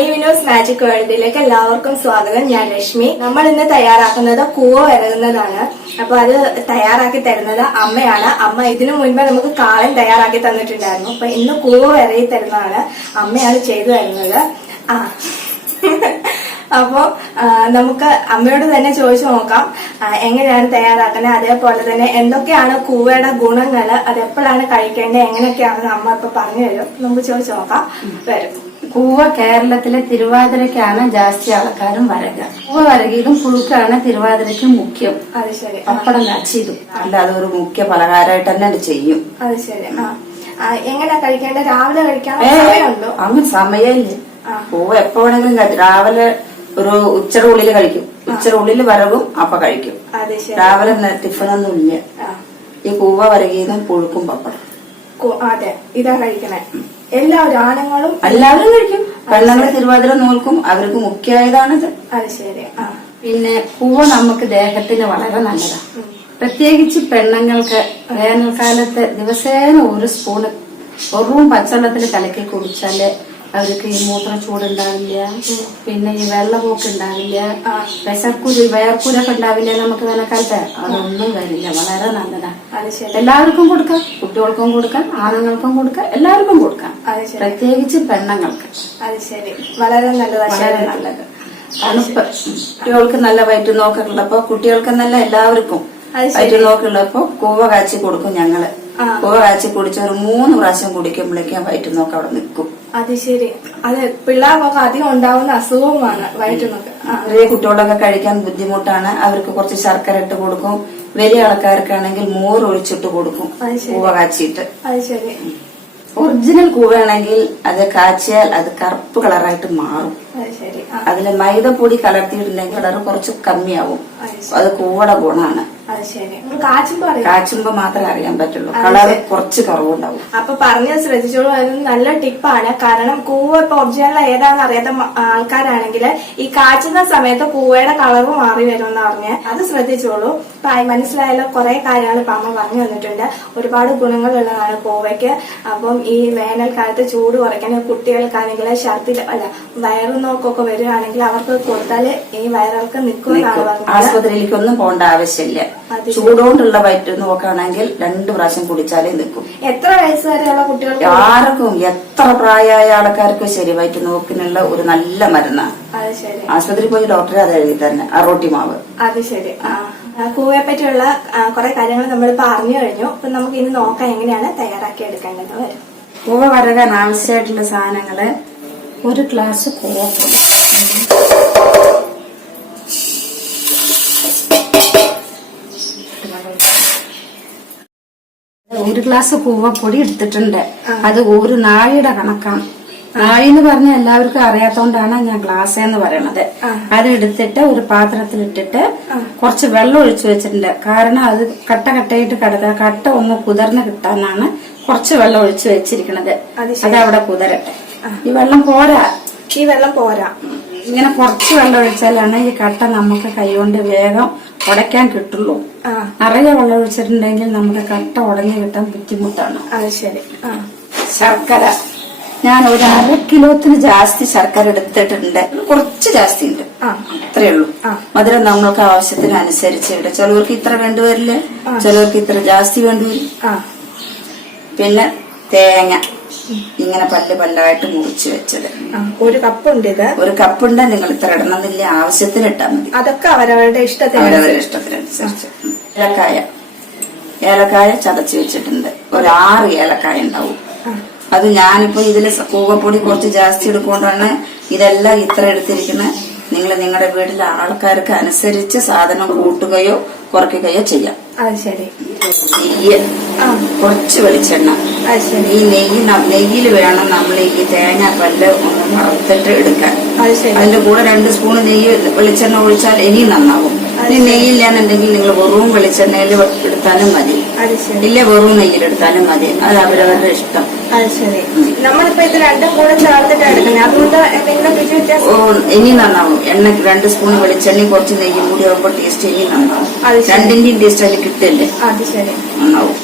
Honey Vinos magic വേൾഡിലേക്ക് എല്ലാവർക്കും സ്വാഗതം. ഞാൻ രശ്മി. നമ്മൾ ഇന്ന് തയ്യാറാക്കുന്നത് കൂവ വരകുന്നതാണ്. അപ്പൊ അത് തയ്യാറാക്കി തരുന്നത് അമ്മയാണ്. അമ്മ ഇതിനു മുൻപേ നമുക്ക് കാളൻ തയ്യാറാക്കി തന്നിട്ടുണ്ടായിരുന്നു. അപ്പൊ ഇന്ന് കൂവ വരകി തരുന്നതാണ് അമ്മയാണ് ചെയ്തു തരുന്നത്. ആ. അപ്പോ നമുക്ക് അമ്മയോട് തന്നെ ചോദിച്ചു നോക്കാം. എങ്ങനെയാണ് തയ്യാറാക്കുന്നത് അതേപോലെ തന്നെ എന്തൊക്കെയാണ് കൂവയുടെ ഗുണങ്ങൾ അത് എപ്പോഴാണ് കഴിക്കേണ്ടത്? എങ്ങനെയൊക്കെയാണെന്ന് അമ്മ ഇപ്പൊ പറഞ്ഞു തരും. നമുക്ക് ചോദിച്ചു നോക്കാം. വരും. കൂവ കേരളത്തിലെ തിരുവാതിരക്കാണ് ജാസ്തി ആൾക്കാരും വരക. കൂവ വരകിയതും പുഴുക്കാണ് തിരുവാതിരയ്ക്ക് മുഖ്യം. അത് ശരി. പപ്പടം കാച്ചിയതും അല്ലാതെ ഒരു മുഖ്യ പലഹാരമായിട്ട് തന്നെ അത് ചെയ്യും. അത് ശരി. ആ. എങ്ങനെയാ കഴിക്കേണ്ടത്? രാവിലെ കഴിക്കാൻ അമ്മ സമയമുണ്ടോ? അങ്ങനെ സമയമില്ല. ആ. പൂവ് എപ്പോഴെങ്കിലും രാവിലെ ഒരു ഉച്ചയുടെ ഉള്ളിൽ കഴിക്കും. ഉച്ചയുടെ ഉള്ളിൽ വരവും അപ്പൊ കഴിക്കും. രാവിലെ ടിഫിൻ ഒന്നും ഇല്ല. ഈ കൂവ വരകിയതും പുഴുക്കും പപ്പടം. അതെ ഇതാ കഴിക്കണേ. എല്ലാവരും ആണുങ്ങളും എല്ലാവരും കഴിക്കും. പെണ്ണുങ്ങൾ തിരുവാതിര നോൽക്കും. അവർക്ക് മുഖ്യമായതാണിത്. അത് ശരി പിന്നെ പൂവ് നമുക്ക് ദേഹത്തിന് വളരെ നല്ലതാണ് പ്രത്യേകിച്ച് പെണ്ണുങ്ങൾക്ക് വേനൽക്കാലത്ത് ദിവസേന ഒരു സ്പൂണ് വെറും പച്ചവെള്ളത്തിൽ കലക്കി കുടിച്ചാൽ അവർക്ക് ഈ മൂത്ര ചൂടുണ്ടാവില്ല പിന്നെ ഈ വെള്ളപോക്ക് ഉണ്ടാവില്ല വിശക്കുരു വേർക്കുരൊക്കെ ഉണ്ടാവില്ല നമുക്ക് വേനൽക്കാലത്ത്. അതൊന്നും വരില്ല വളരെ നല്ലതാണ് ശരി. എല്ലാവർക്കും കൊടുക്കാം കുട്ടികൾക്കും കൊടുക്കാം ആണുങ്ങൾക്കും കൊടുക്കാം എല്ലാവർക്കും കൊടുക്കാം. പ്രത്യേകിച്ച് പെണ്ണുങ്ങൾക്ക്. അത് ശരി. വളരെ നല്ലതാണ് വളരെ നല്ലത്. തണുപ്പ്. കുട്ടികൾക്ക് നല്ല വയറ്റ് നോക്കുള്ളപ്പോ കുട്ടികൾക്ക് നല്ല എല്ലാവർക്കും വയറ്റു നോക്കുള്ളപ്പോ കൂവ കാച്ചി കൊടുക്കും ഞങ്ങൾ. കൂവ കാച്ചി കുടിച്ച ഒരു മൂന്ന് പ്രാവശ്യം കുടിക്കുമ്പോഴേക്കും വയറ്റ് നോക്ക് അവിടെ നിൽക്കും. അത് ശരി. അത് പിള്ളേർക്കൊക്കെ അധികം ഉണ്ടാവുന്ന അസുഖവുമാണ് വയറ്റുന്നൊക്കെ ആ. ചെറിയ കുട്ടികളൊക്കെ കഴിക്കാൻ ബുദ്ധിമുട്ടാണ്. അവർക്ക് കുറച്ച് ശർക്കര ഇട്ട് കൊടുക്കും. വലിയ ആൾക്കാർക്കാണെങ്കിൽ മോര് ഒഴിച്ചിട്ട് കൊടുക്കും. കൂവ കാച്ചിട്ട് അത് ശരി. ഒറിജിനൽ കൂവയാണെങ്കിൽ അത് കാച്ചിയാൽ അത് കറുപ്പ് കളറായിട്ട് മാറും. അതിൽ മൈദപ്പൊടി കലർത്തിയിട്ടുണ്ടെങ്കിൽ കളർ കുറച്ച് കമ്മിയാവും. അത് കൂവയുടെ ഗുണമാണ്. അത് ശരി. കാച്ചുമ്പോ അറിയാം. കാച്ചുമ്പോ മാത്രമേ അറിയാൻ പറ്റുള്ളൂ. കളർ കുറച്ച് കുറവുണ്ടാവും. അപ്പൊ പറഞ്ഞത് ശ്രദ്ധിച്ചോളൂ. അത് നല്ല ടിപ്പാണ്. കാരണം കൂവ ഇപ്പൊ ഒറിജിനൽ ഏതാണെന്ന് അറിയാത്ത ആൾക്കാരാണെങ്കിൽ ഈ കാച്ചുന്ന സമയത്ത് കൂവയുടെ കളറ് മാറി വരും എന്ന് പറഞ്ഞ് അത് ശ്രദ്ധിച്ചോളൂ. ആയി മനസ്സിലായാലും കുറെ കാര്യങ്ങൾ ഇപ്പൊ അമ്മ പറഞ്ഞു തന്നിട്ടുണ്ട്. ഒരുപാട് ഗുണങ്ങളുള്ളതാണ് കൂവയ്ക്ക് അപ്പം ഈ വേനൽക്കാലത്ത് ചൂട് കുറയ്ക്കാൻ കുട്ടികൾക്കാണെങ്കിൽ ഛർദി അല്ല വയറു നോക്കൊക്കെ വരികയാണെങ്കിൽ അവർക്ക് കൊടുത്താൽ ഈ വയറിളക്കം നിൽക്കുമെന്നാണ് നിൽക്കും. പറഞ്ഞത്. ആസ്പത്രിയിലേക്കൊന്നും പോകേണ്ട ആവശ്യമില്ല. ചൂടുകൊണ്ടുള്ള വയറ്റ് നോക്കുകയാണെങ്കിൽ രണ്ടു പ്രാവശ്യം കുടിച്ചാലേ നിൽക്കും. എത്ര വയസ്സ് കുട്ടികൾ കുട്ടികൾക്ക്? ആർക്കും എത്ര പ്രായമായ ആൾക്കാർക്കും ശരി വയറ്റ് നോക്കിനുള്ള ഒരു നല്ല മരുന്നാണ്. ആശുപത്രി പോയി ഡോക്ടറെ അത് എഴുതി തന്നെ അറോട്ടി മാവ്. അത് ശരി. കൂവയെ പറ്റിയുള്ള കുറെ കാര്യങ്ങൾ നമ്മൾ പറഞ്ഞു കഴിഞ്ഞു. അപ്പൊ നമുക്ക് ഇനി നോക്കാം എങ്ങനെയാണ് തയ്യാറാക്കി എടുക്കേണ്ടത് വരും. കൂവ വരകാൻ ആവശ്യമായിട്ടുള്ള സാധനങ്ങൾ ഒരു ഗ്ലാസ് കൂവപ്പൊടി ഒരു ഗ്ലാസ് കൂവപ്പൊടി എടുത്തിട്ടുണ്ട്. അത് ഒരു നാഴിയുടെ കണക്കാണ്. നാഴി എന്ന് പറഞ്ഞ എല്ലാവർക്കും അറിയാത്തോണ്ടാണ് ഞാൻ ഗ്ലാസ് എന്ന് പറയണത് അതെടുത്തിട്ട് ഒരു പാത്രത്തിലിട്ടിട്ട് കുറച്ച് വെള്ളം ഒഴിച്ചു വെച്ചിട്ടുണ്ട്. കാരണം അത് കട്ട കട്ടയിട്ട് കടത കട്ട ഒന്ന് കുതിർന്ന് കിട്ടാനാണ് കുറച്ച് വെള്ളം ഒഴിച്ചു വെച്ചിരിക്കണത്. അവിടെ കുതിരട്ടെ. ഈ വെള്ളം പോരാ. ഈ വെള്ളം പോരാ. ഇങ്ങനെ കുറച്ച് വെള്ളം ഒഴിച്ചാലാണ് ഈ കട്ട നമുക്ക് കൈകൊണ്ട് വേഗം ഉടയ്ക്കാൻ കിട്ടുള്ളൂ. നിറയെ വെള്ളം ഒഴിച്ചിട്ടുണ്ടെങ്കിൽ നമുക്ക് കട്ട ഉടഞ്ഞു കിട്ടാൻ ബുദ്ധിമുട്ടാണ്. അത് ശരി. ആ. ശർക്കര. ഞാൻ ഒരു അര കിലോത്തിന് ജാസ്തി ശർക്കര എടുത്തിട്ടുണ്ട്. കുറച്ച് ജാസ്തി ഉണ്ട്. ആ. അത്രേ ഉള്ളൂ. ആ. മധുരം നമ്മൾക്ക് ആവശ്യത്തിന് അനുസരിച്ച് ഇവിടെ ചിലവർക്ക് ഇത്ര വേണ്ടിവരില്ല ചിലവർക്ക് ഇത്ര ജാസ്തി വേണ്ടിവരും ആ. പിന്നെ തേങ്ങ. ഇങ്ങനെ പല്ല് പല്ലായിട്ട് മുറിച്ച് വെച്ചത്. ഒരു കപ്പുണ്ട് ഇത്. ഒരു കപ്പുണ്ട് നിങ്ങൾ ഇത്ര ഇടണമെന്നില്ല ആവശ്യത്തിന് ഇട്ടാൽ മതി. അതൊക്കെ അവരവരുടെ ഇഷ്ടത്തിന് അവരവരുടെ ഇഷ്ടത്തിനനുസരിച്ച്. ഏലക്കായ. ഏലക്കായ ചതച്ച് വെച്ചിട്ടുണ്ട്. ഒരു ആറ് ഏലക്കായ ഉണ്ടാവും. അത് ഞാനിപ്പോ ഇതിൽ കൂവപ്പൊടി കുറച്ച് ജാസ്തി എടുക്കൊണ്ടാണ് ഇതെല്ലാം ഇത്ര എടുത്തിരിക്കുന്നത് നിങ്ങൾ നിങ്ങളുടെ വീട്ടിലെ ആൾക്കാർക്ക് അനുസരിച്ച് സാധനം കൂട്ടുകയോ കുറയ്ക്കുകയോ ചെയ്യാം. ശരി. കുറച്ച് വെളിച്ചെണ്ണ. ശരി ഈ നെയ്യ് നെയ്യിൽ വേണം നമ്മൾ ഈ തേങ്ങ പല്ല് ഒന്ന് വറുത്തിട്ട് എടുക്കാൻ. അത് അതിന്റെ കൂടെ രണ്ട് സ്പൂൺ നെയ്യ് വെളിച്ചെണ്ണ ഒഴിച്ചാൽ ഇനിയും നന്നാവും. ഇനി നെയ്യില്ലാന്നുണ്ടെങ്കിൽ നിങ്ങൾ വെറും വെളിച്ചെണ്ണയിൽ എടുത്താലും മതി. ഇല്ല വെറും നെയ്യിൽ എടുത്താലും മതി. അത് അവരവരുടെ ഇഷ്ടം. നമ്മളിപ്പോ ഇത് രണ്ടും കൂടെ ചേർത്തിട്ട് എടുക്കുന്നത്. അതുകൊണ്ട് എന്തെങ്കിലും ഓ ഇനി നന്നാവും. എണ്ണ രണ്ട് സ്പൂൺ വെളിച്ചെണ്ണയും കുറച്ച് നെയ്യും കൂടി ആകുമ്പോൾ ടേസ്റ്റ് ഇനി നന്നാവും. രണ്ടിന്റെയും ടേസ്റ്റ് അതിൽ കിട്ടില്ലേ? നന്നാവും.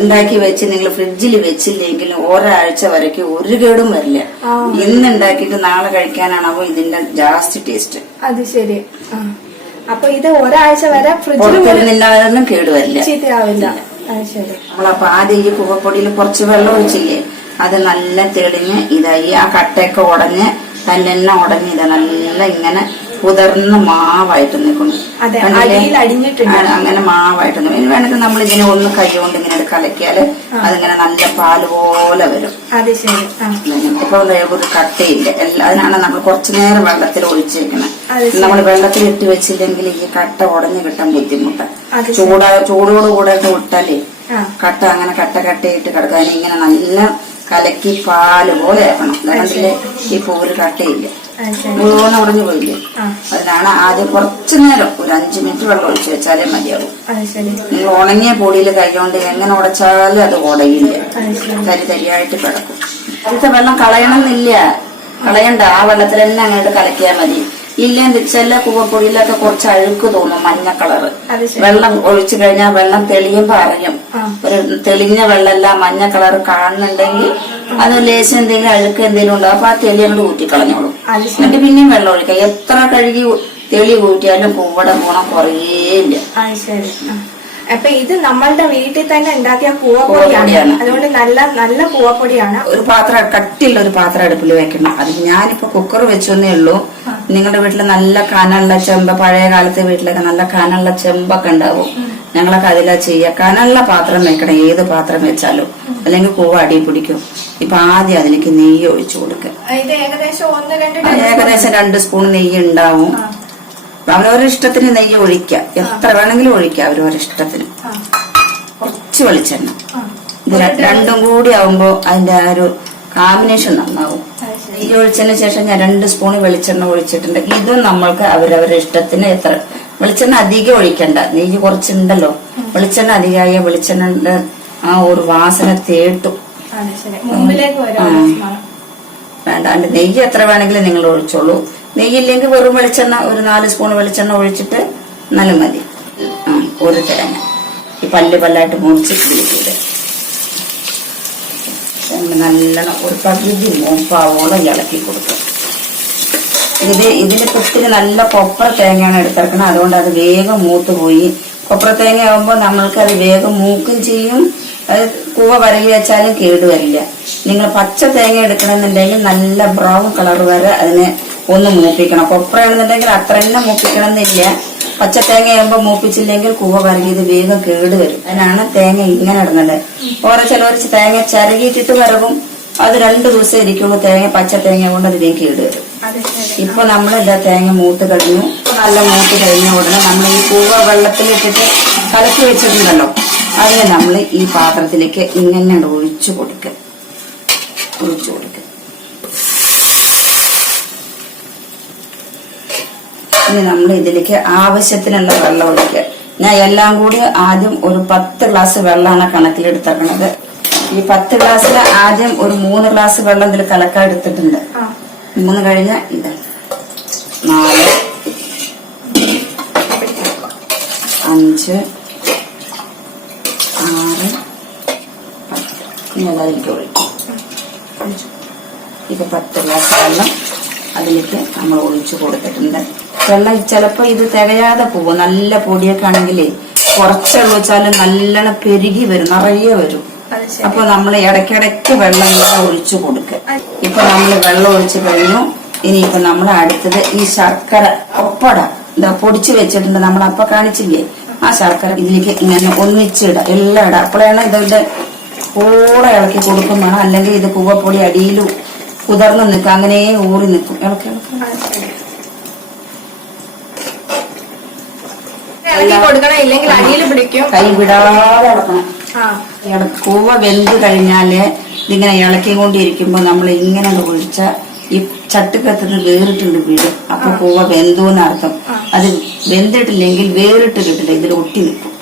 ഉണ്ടാക്കി വെച്ച് നിങ്ങൾ ഫ്രിഡ്ജിൽ വെച്ചില്ലെങ്കിൽ ഒരാഴ്ച വരയ്ക്ക്. ഒരു കേടും വരില്ല. ഇന്ന് ഉണ്ടാക്കിയിട്ട് നാളെ കഴിക്കാനാണോ ഇതിന്റെ ജാസ്തി ടേസ്റ്റ്. അത് ശരി. അപ്പൊ ഇത് ഒരാഴ്ച വരെ ഫ്രിഡ്ജിലും കേടുവരില്ല ചീത്തയാവില്ല. നമ്മളപ്പോ ആദ്യം ഈ കൂവപ്പൊടിയിൽ കുറച്ച് വെള്ളം ഒഴിച്ചില്ലേ? അത് നല്ല തെളിഞ്ഞ് ഇതായി. ആ കട്ടയൊക്കെ ഉടഞ്ഞ് തന്നെ തന്നെ ഉടഞ്ഞ് ഇത് നല്ല ഇങ്ങനെ കുതിർന്ന് മാവായിട്ട് നിൽക്കുന്നു. അങ്ങനെ മാവായിട്ട്. ഇനി വേണമെങ്കിൽ നമ്മൾ ഇതിനെ ഒന്ന് കൈ കൊണ്ട് ഇങ്ങനെ കലക്കിയാൽ അതിങ്ങനെ നല്ല പാൽ പോലെ വരും. ഇപ്പൊ ഒരു കട്ടയില്ല. അതിനാണ് നമ്മൾ കുറച്ചു നേരം വെള്ളത്തിൽ ഒഴിച്ച് വെക്കണം. നമ്മൾ വെള്ളത്തിൽ ഇട്ട് വെച്ചില്ലെങ്കിൽ ഈ കട്ട ഉടഞ്ഞു കിട്ടാൻ ബുദ്ധിമുട്ട്. ചൂടാ ചൂടോട് കൂടെ ഇട്ടാലേ കട്ട അങ്ങനെ കട്ട കട്ടയിട്ട് കിടക്കാൻ ഇങ്ങനെ നല്ല കലക്കി പാൽ പോലെ ആക്കണം. ഇപ്പൊ ഈ പൂര് കട്ടയില്ല. മുഴുവൻ ഉടഞ്ഞു പോയില്ലേ? അതിനാണ് ആദ്യം കുറച്ചു നേരം ഒരു അഞ്ചു മിനിറ്റ് വെള്ളം ഒഴിച്ചു വെച്ചാലേ മതിയാവും. നിങ്ങൾ ഉണങ്ങിയ പൊടിയിൽ കൈകൊണ്ട് എങ്ങനെ ഉടച്ചാലും അത് ഉടയില്ല. തരി തരിയായിട്ട് കിടക്കും. അടുത്ത വെള്ളം കളയണമെന്നില്ല. കളയണ്ട. ആ വെള്ളത്തിൽ തന്നെ അങ്ങോട്ട് കലക്കിയാൽ മതി. ഇല്ലെങ്കിൽ ചില കൂവപ്പൊടിയിലൊക്കെ കുറച്ച് അഴുക്ക് തോന്നും മഞ്ഞ കളറ്. വെള്ളം ഒഴിച്ചു കഴിഞ്ഞാൽ വെള്ളം തെളിയുമ്പോ അറിയും. ഒരു തെളിഞ്ഞ വെള്ളമല്ല മഞ്ഞ കളർ കാണുന്നുണ്ടെങ്കിൽ അത് ലേശം എന്തെങ്കിലും അഴുക്ക് എന്തെങ്കിലും ഉണ്ടാവും. അപ്പൊ ആ തെളി അങ്ങോട്ട് ഊറ്റിക്കളഞ്ഞോളും. എന്നിട്ട് പിന്നെയും വെള്ളം ഒഴിക്കാം എത്ര കഴുകി തെളി ഊറ്റിയാലും പൂവടെ ഗുണം കുറേ ഇല്ല. അപ്പൊ ഇത് നമ്മളുടെ വീട്ടിൽ തന്നെ ഉണ്ടാക്കിയ കൂവപ്പൊടിയാണ്. അതുകൊണ്ട് നല്ല നല്ല കൂവപ്പൊടിയാണ് ഒരു പാത്രം കട്ടിയുള്ള ഒരു പാത്രം അടുപ്പിൽ വെക്കണം. അത് ഞാനിപ്പോ കുക്കർ വെച്ചൊന്നേ ഉള്ളൂ. നിങ്ങളുടെ വീട്ടിൽ നല്ല കനുള്ള ചെമ്പ പഴയ കാലത്തെ വീട്ടിലൊക്കെ നല്ല കനുള്ള ചെമ്പൊക്കെ ഉണ്ടാവും. ഞങ്ങളൊക്കെ അതിലാ ചെയ്യുക. കനുള്ള പാത്രം വെക്കണം. ഏത് പാത്രം വെച്ചാലും. അല്ലെങ്കിൽ കൂവ അടി പിടിക്കും. ഇപ്പൊ ആദ്യം അതിലേക്ക് നെയ്യ് ഒഴിച്ചു കൊടുക്കുക. ഏകദേശം രണ്ട് സ്പൂൺ. നെയ്യ് ഉണ്ടാവും. അവരവരുടെ ഇഷ്ടത്തിന് നെയ്യ് ഒഴിക്കാം. എത്ര വേണമെങ്കിലും ഒഴിക്കാം അവരവരുടെ ഇഷ്ടത്തിന്. കുറച്ച് വെളിച്ചെണ്ണ. ഇത് രണ്ടും കൂടി ആവുമ്പോ അതിന്റെ ആ ഒരു കോമ്പിനേഷൻ നന്നാവും. നെയ്യ് ഒഴിച്ചതിന് ശേഷം ഞാൻ രണ്ട് സ്പൂൺ വെളിച്ചെണ്ണ ഒഴിച്ചിട്ടുണ്ട്. ഇതും നമ്മൾക്ക് അവരവരുടെ ഇഷ്ടത്തിന് എത്ര വെളിച്ചെണ്ണ അധികം ഒഴിക്കണ്ട. നെയ്യ് കുറച്ചുണ്ടല്ലോ. വെളിച്ചെണ്ണ അധികമായ വെളിച്ചെണ്ണ ആ ഒരു വാസന തേട്ടും. വേണ്ട. നെയ്യ് എത്ര വേണമെങ്കിലും നിങ്ങൾ ഒഴിച്ചോളൂ. നെയ്യില്ലെങ്കിൽ വെറും വെളിച്ചെണ്ണ ഒരു നാല് സ്പൂൺ വെളിച്ചെണ്ണ ഒഴിച്ചിട്ട് നല്ല മതി. ഒരു തേങ്ങ. ഈ പല്ല് പല്ലായിട്ട് മുറിച്ച് തേങ്ങ നല്ലോണം ഒരു പകുതി മൂപ്പാവോളം ഇളക്കി കൊടുക്കും ഇത് ഇതിന് തൊട്ടിന് നല്ല കൊപ്ര തേങ്ങയാണ് എടുത്തിറക്കണം അതുകൊണ്ട് അത് വേഗം മൂത്ത് പോയി. കൊപ്ര തേങ്ങ ആകുമ്പോൾ നമ്മൾക്ക് അത് വേഗം മൂക്കും ചെയ്യും. അത് കൂവ വരകി വെച്ചാലും കേടുവരില്ല നിങ്ങൾ പച്ച തേങ്ങ എടുക്കണമെന്നുണ്ടെങ്കിൽ നല്ല ബ്രൗൺ കളർ വരെ അതിനെ ഒന്ന് മൂപ്പിക്കണം. കൊപ്രയാണെന്നുണ്ടെങ്കിൽ അത്ര തന്നെ മൂപ്പിക്കണം എന്നില്ല പച്ച തേങ്ങ ആകുമ്പോൾ മൂപ്പിച്ചില്ലെങ്കിൽ കൂവ കറങ്ങിയത് ഇത് വേഗം കേടുവരും അതിനാണ് തേങ്ങ ഇങ്ങനെ ഇടുന്നത്. ഓരോ ചിലവർ തേങ്ങ ചരകിയിട്ടിട്ട് വരവും അത് രണ്ടു ദിവസം ഇരിക്കുമ്പോൾ തേങ്ങ പച്ച തേങ്ങ കൊണ്ട് അത് വേഗം കേടുവരും അത് ഇപ്പൊ നമ്മൾ ഇതാ തേങ്ങ മൂത്ത് കഴിഞ്ഞു. നല്ല മൂത്ത് കഴിഞ്ഞ ഉടനെ നമ്മൾ ഈ പൂവ വെള്ളത്തിലിട്ടിട്ട് കലക്കി വെച്ചിട്ടുണ്ടല്ലോ. അതിനെ നമ്മൾ ഈ പാത്രത്തിലേക്ക് ഇങ്ങനെ ഒഴിച്ചു കൊടുക്കുക. ഒഴിച്ചു കൊടുക്കുക. ഇനി നമ്മൾ ഇതിലേക്ക് ആവശ്യത്തിനുള്ള വെള്ളം ഒഴിക്കുക. ഞാൻ എല്ലാം കൂടി ആദ്യം ഒരു പത്ത് ഗ്ലാസ് വെള്ളമാണ് കണക്കിലെടുത്തേക്കണത് ഈ പത്ത് ഗ്ലാസ്സിൽ ആദ്യം ഒരു മൂന്ന് ഗ്ലാസ് വെള്ളം ഇതിൽ കലക്കാൻ എടുത്തിട്ടുണ്ട്. മൂന്ന് കഴിഞ്ഞ ഇത്. നാല്. അഞ്ച്. ആറ്. ഇനി അതായിരിക്കും ഒഴിക്കും. ഇത് പത്ത് ഗ്ലാസ് വെള്ളം. അതിലേക്ക് നമ്മൾ ഒഴിച്ചു കൊടുത്തിട്ടുണ്ട്. വെള്ളം ചിലപ്പോൾ ഇത് തികയാതെ പോകും. നല്ല പൊടിയൊക്കെ ആണെങ്കിലേ കുറച്ച് ഒഴിച്ചാലും നല്ലോണം പെരുകി വരും നിറയെ വരും. അപ്പൊ നമ്മൾ ഇടയ്ക്കിടയ്ക്ക് വെള്ളം ഇങ്ങനെ ഒഴിച്ചു കൊടുക്കുക ഇപ്പൊ നമ്മൾ വെള്ളം ഒഴിച്ചു കഴിഞ്ഞു. ഇനിയിപ്പൊ നമ്മൾ അടുത്തത് ഈ ശർക്കര ഒപ്പട എന്താ പൊടിച്ചു വെച്ചിട്ടുണ്ട്. നമ്മൾ അപ്പൊ കാണിച്ചില്ലേ? ആ ശർക്കര ഇതിലേക്ക് ഇങ്ങനെ ഒന്നിച്ചിടാം എല്ലാം ഇടാം. അപ്പോഴാണ് ഇതിന്റെ കൂടെ ഇളക്കി കൊടുക്കും വേണം അല്ലെങ്കിൽ ഇത് പൂവപ്പൊടി അടിയിൽ കുതിർന്ന് നിൽക്കും. അങ്ങനെ ഊറി നിൽക്കും. ഇളക്കി കൈ വിടാതെ ഇളക്കണം. കൂവ വെന്ത് കഴിഞ്ഞാൽ ഇതിങ്ങനെ ഇളക്കി കൊണ്ടിരിക്കുമ്പോൾ നമ്മൾ ഇങ്ങനെ ഒഴിച്ച ഈ ചട്ടുക്കത്തിന് വേറിട്ടുണ്ട് വീട്. അപ്പൊ കൂവ വെന്തു എന്നർത്ഥം അത് വെന്തിട്ടില്ലെങ്കിൽ വേറിട്ട് കിട്ടില്ല. ഇതിൽ ഒട്ടി നിൽക്കും.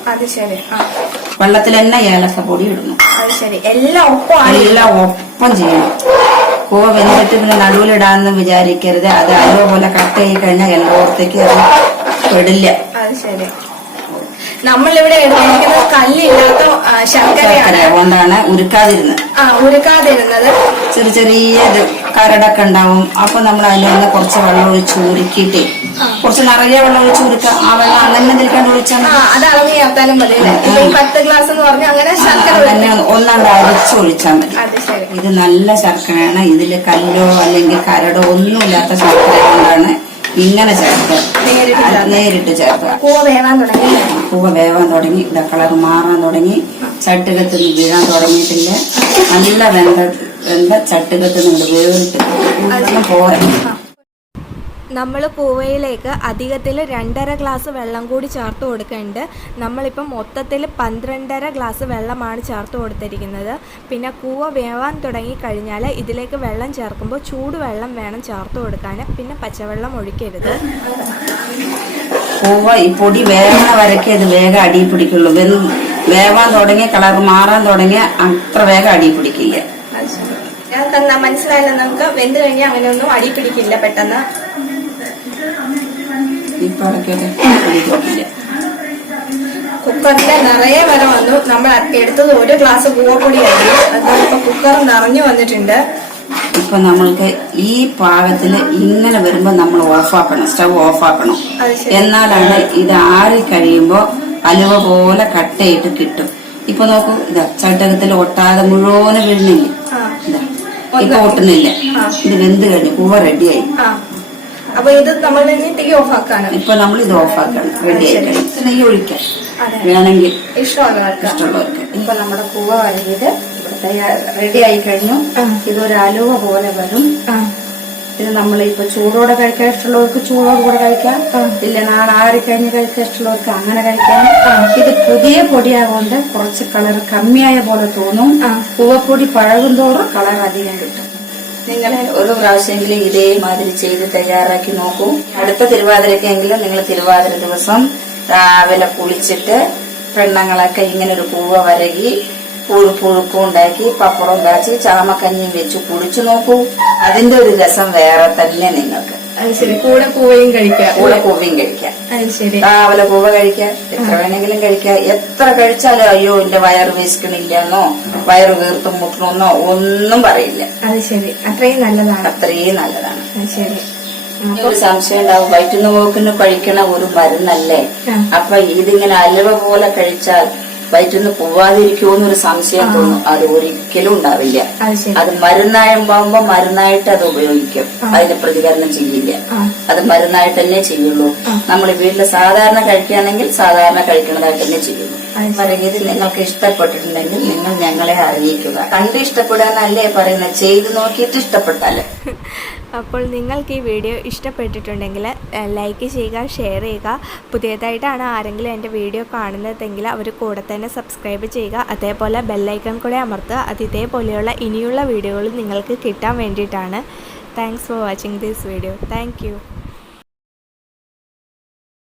വെള്ളത്തിൽ തന്നെ ഏലക്ക പൊടി ഇടുന്നു. എല്ലാം ഒപ്പം ചെയ്യണം. കൂവ വെന്തിട്ട് പിന്നെ നടുവിലിടാന്ന് വിചാരിക്കരുത്. അത് പോലെ കട്ട് ചെയ്ത് കഴിഞ്ഞാൽ എല്ലായിടത്തേക്കും അത് പെടില്ല. അത് ശരി. നമ്മളിവിടെ എടുത്തിരിക്കുന്നത് കല്ലില്ലാത്ത ശർക്കര. കൊണ്ടാണ് ഉരുക്കാതിരുന്നത്. ആ ഉരുക്കാതിരുന്നത്. ചെറിയ ചെറിയ കരടൊക്കെ ഉണ്ടാവും. അപ്പൊ നമ്മൾ അതിലൊന്ന് കുറച്ച് വെള്ളം ഒഴിച്ച് ഉരുക്കിയിട്ട് കുറച്ച് നിറയെ വെള്ളം ഒഴിച്ച് ഉരുക്കുക ആ വെള്ളം അങ്ങനെ നിൽക്കാണ്ട് ഒഴിച്ചാൽ അത് അളവ് ചേർത്താലും മതി പത്ത് ഗ്ലാസ് എന്ന് പറഞ്ഞാൽ അങ്ങനെ ശർക്കര അങ്ങനെ ഒന്നാണ്ട് അരച്ച് ഒഴിച്ചാൽ മതി. ഇത് നല്ല ശർക്കരയാണ് ഇതിൽ കല്ലോ അല്ലെങ്കിൽ കരടോ ഒന്നുമില്ലാത്ത ശർക്കര കൊണ്ടാണ് ഇങ്ങനെ ചേർത്ത് നേരിട്ട് ചേർക്കുക. പൂവ വേവാൻ തുടങ്ങി പൂവ വേവാൻ തുടങ്ങി. ഇവിടെ കളർ മാറാൻ തുടങ്ങി. ചട്ടുകത്തിൽ നിന്ന് വീഴാൻ തുടങ്ങിയിട്ടില്ല? നല്ല വെന്ത വെന്ത ഇതൊന്നും നമ്മൾ പൂവയിലേക്ക് അധികത്തിൽ രണ്ടര ഗ്ലാസ് വെള്ളം കൂടി ചേർത്ത് കൊടുക്കുന്നുണ്ട്. നമ്മളിപ്പം മൊത്തത്തിൽ പന്ത്രണ്ടര ഗ്ലാസ് വെള്ളമാണ് ചേർത്ത് കൊടുത്തിരിക്കുന്നത്. പിന്നെ കൂവ വേവാൻ തുടങ്ങി കഴിഞ്ഞാൽ ഇതിലേക്ക് വെള്ളം ചേർക്കുമ്പോൾ ചൂടുവെള്ളം വേണം ചേർത്ത് കൊടുക്കാൻ. പിന്നെ പച്ചവെള്ളം ഒഴിക്കരുത്. പൂവ ഈ പൊടി വേവണ വരയ്ക്ക് ഇത് വേഗം അടി പിടിക്കുള്ളൂ. വേവാൻ തുടങ്ങിയ കളർ മാറാൻ തുടങ്ങിയ അത്ര വേഗം അടി പിടിക്കില്ല. മനസ്സിലായല്ലോ. നിങ്ങൾക്ക് വെന്ത് കഴിഞ്ഞാൽ അങ്ങനെയൊന്നും അടി പിടിക്കില്ല പെട്ടെന്ന്. കുക്കറിന്റെ നിറയെ വരെ വന്നു. നമ്മൾ എടുത്തത് ഒരു ഗ്ലാസ് പൂവപ്പൊടിയായിരുന്നു അതുകൊണ്ട് ഇപ്പൊ കുക്കർ നിറഞ്ഞു വന്നിട്ടുണ്ട്. ഇപ്പൊ നമ്മൾക്ക് ഈ പാകത്തിന് ഇങ്ങനെ വരുമ്പോ നമ്മൾ ഓഫാക്കണം സ്റ്റവ് ഓഫാക്കണം. എന്നാലാണ് ഇത് ആറി കഴിയുമ്പോ അലുവ പോലെ കട്ടയിട്ട് കിട്ടും. ഇപ്പൊ നോക്കൂ ഇത് ചട്ടകത്തിൽ ഒട്ടാതെ മുഴുവനും വീഴുന്നില്ല? ഇപ്പൊ ഒട്ടുന്നില്ല ഇത് വെന്ത് കഴിഞ്ഞു? പൂവ റെഡിയായി അപ്പൊ ഇത് നമ്മൾ തീ ഓഫ് ആക്കാണ് ഇപ്പൊ നമ്മൾ ഇത് ഓഫ് ആക്കണം റെഡി ഇത് നെയ്യ് ഒഴിക്കാം. വേണമെങ്കിൽ ഇഷ്ടമുള്ളവർക്ക്. ഇഷ്ടമുള്ളവർക്ക്. ഇപ്പൊ നമ്മുടെ കൂവ വഴങ്ങിയത് റെഡി ആയി കഴിഞ്ഞു. ഇതൊരു അലുവ പോലെ വരും. ഇത് നമ്മൾ ഇപ്പൊ ചൂടോടെ കഴിക്കാൻ ഇഷ്ടമുള്ളവർക്ക് ചൂടോടെ കൂടെ കഴിക്കാം. ഇല്ല നാളെ ആറിക്കഴിഞ്ഞ് കഴിക്കാൻ ഇഷ്ടമുള്ളവർക്ക് അങ്ങനെ കഴിക്കാം. ഇത് പുതിയ പൊടിയാകൊണ്ട് കുറച്ച് കളർ കമ്മിയായ പോലെ തോന്നും. പൂവപ്പൊടി പഴകും തോറും കളർ അധികം കിട്ടും. നിങ്ങൾ ഒരു പ്രാവശ്യമെങ്കിലും ഇതേമാതിരി ചെയ്ത് തയ്യാറാക്കി നോക്കൂ. അടുത്ത തിരുവാതിരക്കെങ്കിലും നിങ്ങൾ തിരുവാതിര ദിവസം രാവിലെ കുളിച്ചിട്ട് പെണ്ണുങ്ങളൊക്കെ ഇങ്ങനെ ഒരു പൂവ വരകി പുഴു പുഴുപ്പ് ഉണ്ടാക്കി പപ്പടം കാച്ചി ചാമക്കഞ്ഞിയും വെച്ച് കുടിച്ചു നോക്കൂ. അതിന്റെ ഒരു രസം വേറെ തന്നെ നിങ്ങൾക്ക്. കൂടെ പൂവയും കഴിക്കാം കൂടെ പൂവയും കഴിക്കാം. രാവിലെ പൂവ കഴിക്കാം. എത്ര വേണമെങ്കിലും കഴിക്കാം. എത്ര കഴിച്ചാലും അയ്യോ എന്റെ വയറ് വിശക്കണില്ലെന്നോ വയറ് വീർത്തും മുട്ടണമെന്നോ ഒന്നും പറയില്ല. അത് ശരി. അത്രയും നല്ലതാണ്. അത്രയും നല്ലതാണ്. ശരി. ഒരു സംശയം ഉണ്ടാവും. വയറ്റുന്ന പോക്കിന് കഴിക്കണ ഒരു മരുന്നല്ലേ. അപ്പൊ ഇതിങ്ങനെ അലുവ പോലെ കഴിച്ചാൽ വയറ്റുന്ന് പോവാതിരിക്കുമെന്നൊരു സംശയം തോന്നും. അത് ഒരിക്കലും ഉണ്ടാവില്ല. അത് മരുന്നായുമ്പാകുമ്പോ മരുന്നായിട്ട് അത് ഉപയോഗിക്കും. അതിന് പ്രതികരണം ചെയ്യില്ല. അത് മരുന്നായിട്ട് തന്നെ ചെയ്യുള്ളൂ നമ്മൾ വീട്ടിൽ സാധാരണ കഴിക്കുകയാണെങ്കിൽ സാധാരണ കഴിക്കുന്നതായിട്ട് തന്നെ ചെയ്യുള്ളൂ. അത് പറയുന്നത് നിങ്ങൾക്ക് ഇഷ്ടപ്പെട്ടിട്ടുണ്ടെങ്കിൽ നിങ്ങൾ ഞങ്ങളെ അറിയിക്കുക. കണ്ട് ഇഷ്ടപ്പെടാനല്ലേ പറയുന്നത് ചെയ്ത് നോക്കിയിട്ട് ഇഷ്ടപ്പെട്ടാലേ. അപ്പോൾ നിങ്ങൾക്ക് ഈ വീഡിയോ ഇഷ്ടപ്പെട്ടിട്ടുണ്ടെങ്കിൽ ലൈക്ക് ചെയ്യുക ഷെയർ ചെയ്യുക. പുതിയതായിട്ടാണ് ആരെങ്കിലും എന്റെ വീഡിയോ കാണുന്നതെങ്കിൽ അവർ കൂടെ തന്നെ സബ്സ്ക്രൈബ് ചെയ്യുക. അതേപോലെ ബെല്ലൈക്കൺ കൂടെ അമർത്തുക. അത് ഇതേപോലെയുള്ള ഇനിയുള്ള വീഡിയോകൾ നിങ്ങൾക്ക് കിട്ടാൻ വേണ്ടിയിട്ടാണ്. Thanks for watching this video thank